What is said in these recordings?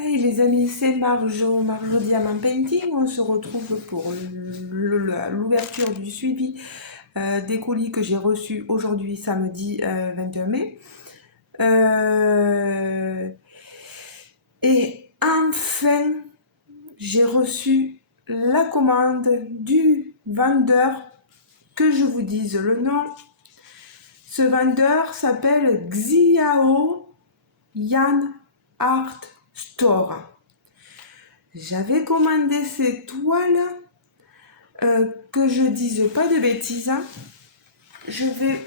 Hey les amis, c'est Marjo Diamant Painting. On se retrouve pour l'ouverture du suivi des colis que j'ai reçus aujourd'hui, samedi 21 mai. Et enfin, j'ai reçu la commande du vendeur, que je vous dise le nom. Ce vendeur s'appelle Xiao Yan Art Store. J'avais commandé ces toiles, que je dise pas de bêtises. Je vais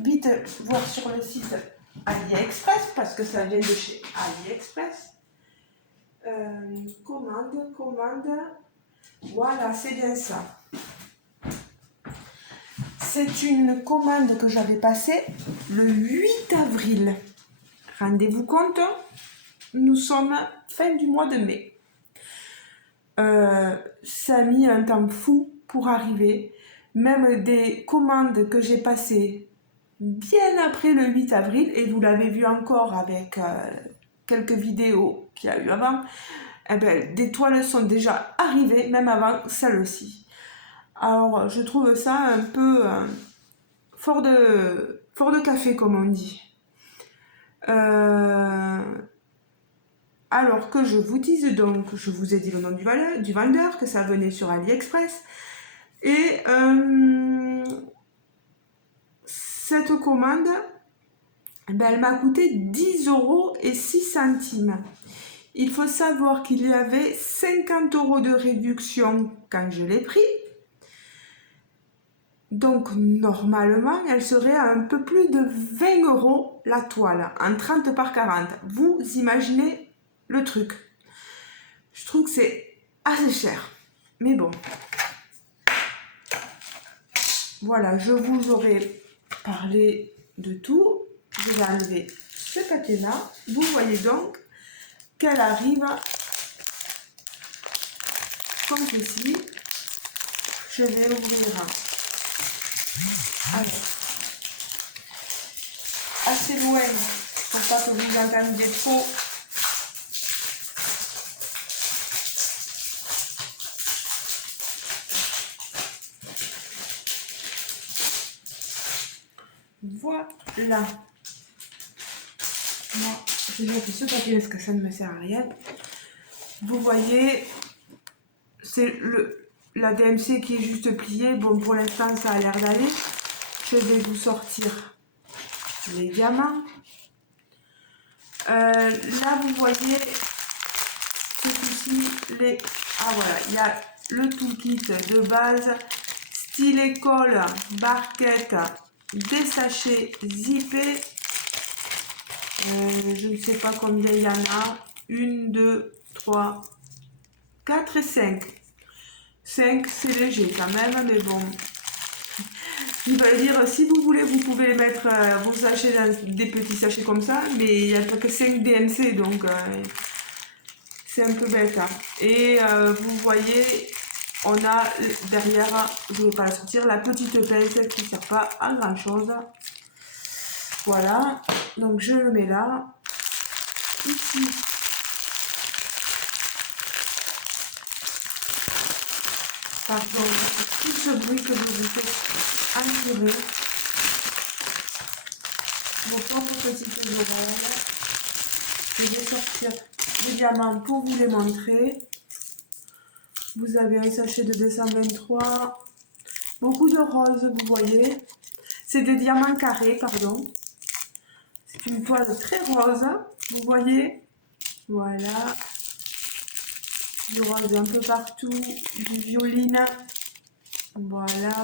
vite voir sur le site AliExpress parce que ça vient de chez AliExpress. Commande. Voilà, c'est bien ça. C'est une commande que j'avais passée le 8 avril. Rendez-vous compte, nous sommes fin du mois de mai. Ça a mis un temps fou pour arriver. Même des commandes que j'ai passées bien après le 8 avril, et vous l'avez vu encore avec quelques vidéos qu'il y a eu avant, eh ben, des toiles sont déjà arrivées, même avant celle-ci. Alors, je trouve ça un peu fort de café, comme on dit. Alors que je vous dise donc, je vous ai dit le nom du vendeur, que ça venait sur AliExpress. Et cette commande, ben, elle m'a coûté 10,06 €. Il faut savoir qu'il y avait 50 € de réduction quand je l'ai pris. Donc normalement, elle serait à un peu plus de 20 € la toile, en 30 par 40. Vous imaginez le truc. Je trouve que c'est assez cher. Mais bon. Voilà, je vous aurais parlé de tout. Je vais enlever ce caténa. Vous voyez donc qu'elle arrive comme ceci. Je vais ouvrir assez loin pour pas que vous entendiez trop. Voilà. Moi, je vais mettre ce papier parce que ça ne me sert à rien. Vous voyez, c'est la DMC qui est juste pliée. Bon, pour l'instant, ça a l'air d'aller. Je vais vous sortir les diamants. Là, vous voyez, ce coup-ci, ah voilà, il y a le toolkit de base, stylet colle, barquette, des sachets zippés. Je ne sais pas combien il y en a. 1, 2, 3, 4 et 5. 5, c'est léger quand même, mais bon. Je veux dire, si vous voulez, vous pouvez mettre vos sachets dans des petits sachets comme ça, mais il n'y a que 5 DMC, donc c'est un peu bête. Hein. Et vous voyez, on a derrière, je ne vais pas la sortir, la petite pince qui ne sert pas à grand chose. Voilà, donc je le mets là. Ici, pardon, tout ce bruit que je vous fais endurer. Vos pauvres petites oreilles. Je vais sortir les diamants pour vous les montrer. Vous avez un sachet de 223. Beaucoup de roses, vous voyez. C'est des diamants carrés, pardon. C'est une toile très rose, vous voyez. Voilà. Du rose un peu partout. Du violine. Voilà.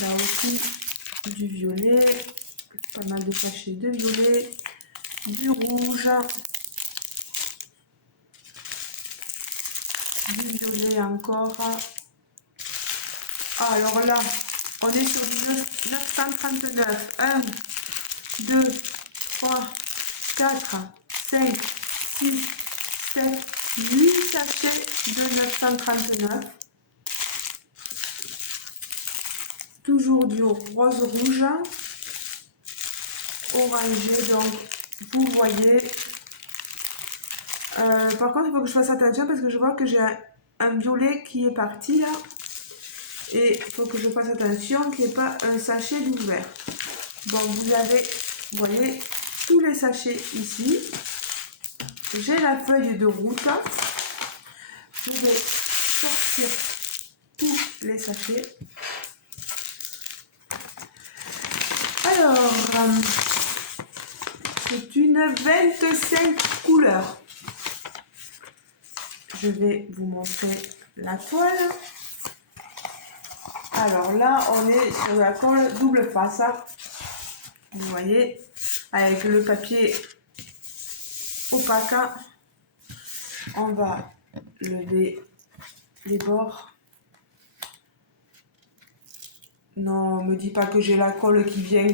Là aussi, du violet. Pas mal de sachets de violet. Du rouge. Du violet encore. Ah, alors là, on est sur du 939. 1, 2, 3, 4, 5, 6, 7, 8 sachets de 939. Toujours du rose rouge, orangé, donc vous voyez, Par contre, il faut que je fasse attention parce que je vois que j'ai un violet qui est parti là. Et il faut que je fasse attention qu'il n'y ait pas un sachet d'ouvert. Bon, vous avez, vous voyez, tous les sachets ici. J'ai la feuille de route. Je vais sortir tous les sachets. Alors, c'est une 25 couleurs. Je vais vous montrer la toile. Alors là, on est sur la colle double face. Vous voyez, avec le papier opaque, on va lever les bords. Non, me dis pas que j'ai la colle qui vient.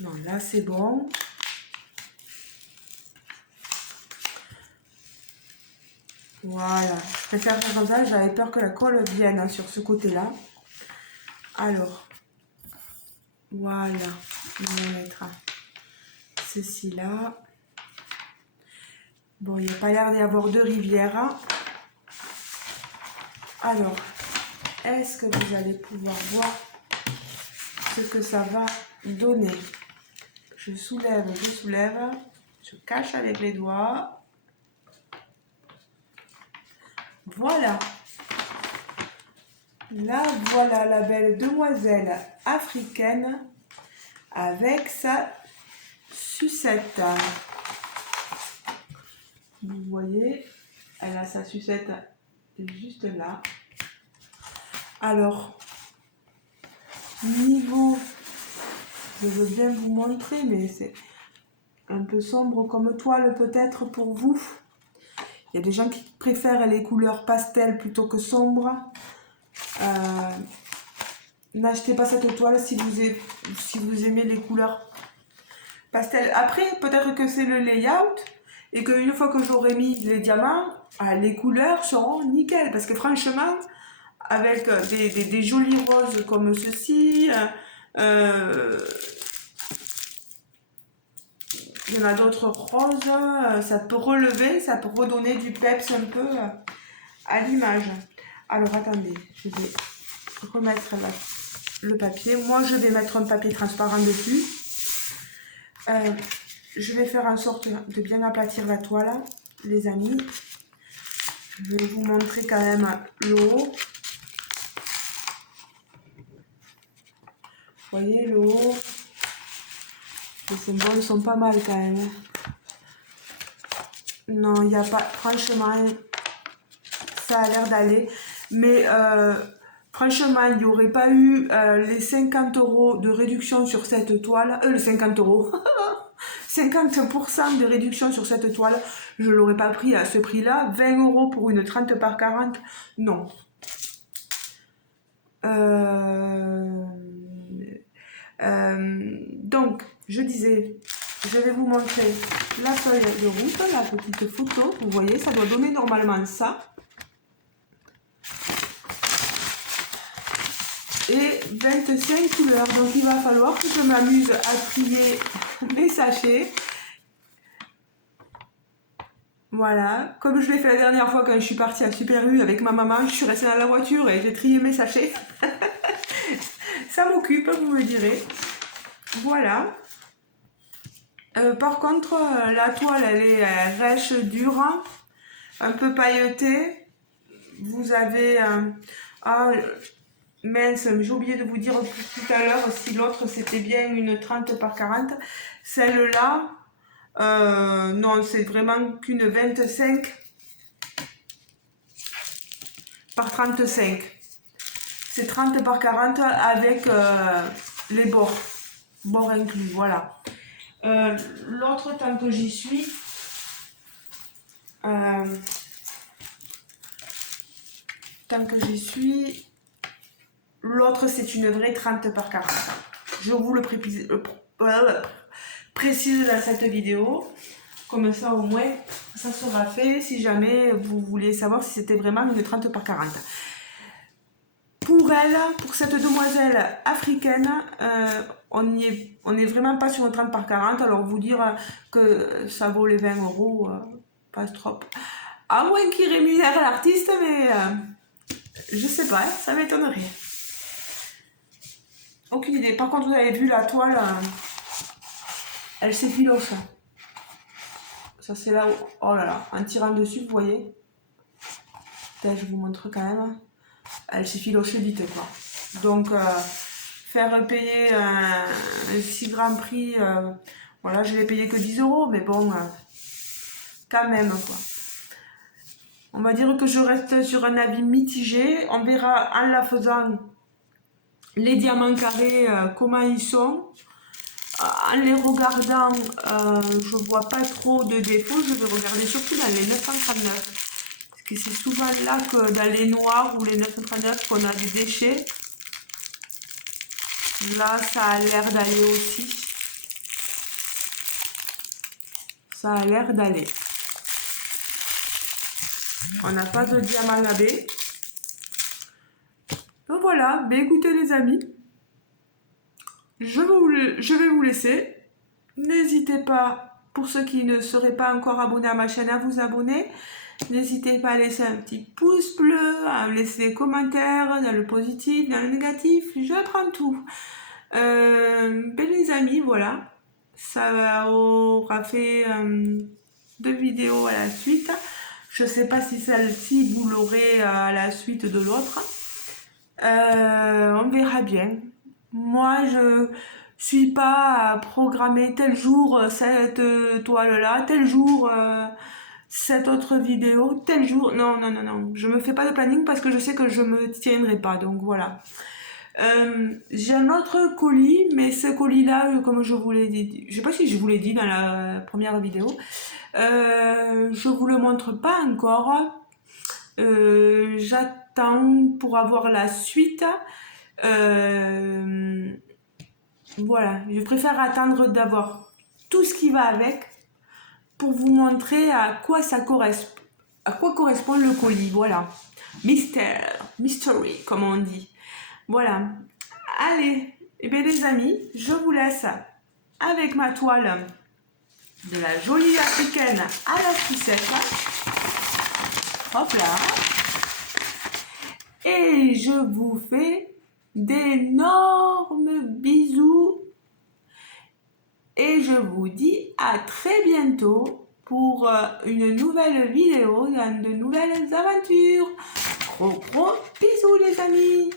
Non, là c'est bon. Voilà, je préfère faire comme ça, j'avais peur que la colle vienne sur ce côté-là. Alors, voilà, on va mettre ceci là. Bon, il n'y a pas l'air d'y avoir de rivière. Alors, est-ce que vous allez pouvoir voir ce que ça va donner? Je soulève, je cache avec les doigts. Voilà. Là, voilà la belle demoiselle africaine avec sa sucette. Vous voyez, elle a sa sucette juste là. Alors, niveau, je veux bien vous montrer, mais c'est un peu sombre comme toile peut-être pour vous. Il y a des gens qui préfèrent les couleurs pastel plutôt que sombres. N'achetez pas cette toile si vous aimez les couleurs pastel. Après, peut-être que c'est le layout et qu'une fois que j'aurai mis les diamants, les couleurs seront nickel. Parce que franchement, avec des jolis roses comme ceci, il y en a d'autres roses, ça peut relever, ça peut redonner du peps un peu à l'image. Alors attendez, je vais remettre le papier. Moi je vais mettre un papier transparent dessus. Je vais faire en sorte de bien aplatir la toile, les amis. Je vais vous montrer quand même le haut. Vous voyez le haut. Les symboles sont pas mal quand même. Non, il n'y a pas, franchement, ça a l'air d'aller. Mais franchement, il n'y aurait pas eu les 50 € de réduction sur cette toile. Les 50 €. 50% de réduction sur cette toile. Je ne l'aurais pas pris à ce prix-là. 20 € pour une 30 par 40. Non. Donc, je disais, je vais vous montrer la feuille de route, la petite photo. Vous voyez, ça doit donner normalement ça. Et 25 couleurs. Donc, il va falloir que je m'amuse à trier mes sachets. Voilà, comme je l'ai fait la dernière fois quand je suis partie à Super U avec ma maman, je suis restée dans la voiture et j'ai trié mes sachets. Ça m'occupe, vous me direz. Voilà. Par contre, la toile, elle est rêche, dure, un peu pailletée. Vous avez... mince, j'ai oublié de vous dire tout à l'heure si l'autre c'était bien une 30 par 40. Celle-là, non, c'est vraiment qu'une 25 par 35. C'est 30 par 40 avec les bords inclus, voilà. L'autre, tant que j'y suis, l'autre c'est une vraie 30 par 40. Je vous le précise dans cette vidéo, comme ça au moins ça sera fait si jamais vous voulez savoir si c'était vraiment une 30 par 40. Pour elle, pour cette demoiselle africaine, on n'est vraiment pas sur un 30 par 40, alors vous dire que ça vaut les 20 euros, pas trop. À moins qu'il rémunère l'artiste, mais je sais pas, ça m'étonnerait. Aucune idée. Par contre, vous avez vu la toile, elle s'effiloche. Ça c'est là où, oh là là, en tirant dessus, vous voyez. Peut-être je vous montre quand même. Elle s'effiloche vite quoi. Donc faire payer un si grand prix, voilà, je l'ai payé que 10 euros, mais bon, quand même quoi. On va dire que je reste sur un avis mitigé. On verra en la faisant les diamants carrés, comment ils sont. En les regardant, je vois pas trop de défauts. Je vais regarder surtout dans les 939. Parce que c'est souvent là que dans les noirs ou les 939 qu'on a des déchets. Là, ça a l'air d'aller aussi. Ça a l'air d'aller. On n'a pas de diamant labé. Donc voilà, ben écoutez les amis. Je vais vous laisser. N'hésitez pas, pour ceux qui ne seraient pas encore abonnés à ma chaîne, à vous abonner. N'hésitez pas à laisser un petit pouce bleu, à laisser des commentaires dans le positif, dans le négatif. Je prends tout. Ben les amis, voilà. Ça aura fait 2 vidéos à la suite. Je ne sais pas si celle-ci, vous l'aurez à la suite de l'autre. On verra bien. Moi, je suis pas à programmer tel jour cette toile-là, tel jour cette autre vidéo, tel jour. Non, non, non, non. Je me fais pas de planning parce que je sais que je me tiendrai pas. Donc voilà. J'ai un autre colis, mais ce colis-là, comme je vous l'ai dit, je sais pas si je vous l'ai dit dans la première vidéo, je vous le montre pas encore. J'attends pour avoir la suite. Voilà, je préfère attendre d'avoir tout ce qui va avec pour vous montrer à quoi ça correspond, à quoi correspond le colis. Voilà, mystère, mystery comme on dit. Voilà. Allez, et bien les amis, je vous laisse avec ma toile de la jolie africaine à la sucette. Hop là. Et je vous fais d'énormes bisous. Et je vous dis à très bientôt pour une nouvelle vidéo dans de nouvelles aventures. Gros bisous les amis.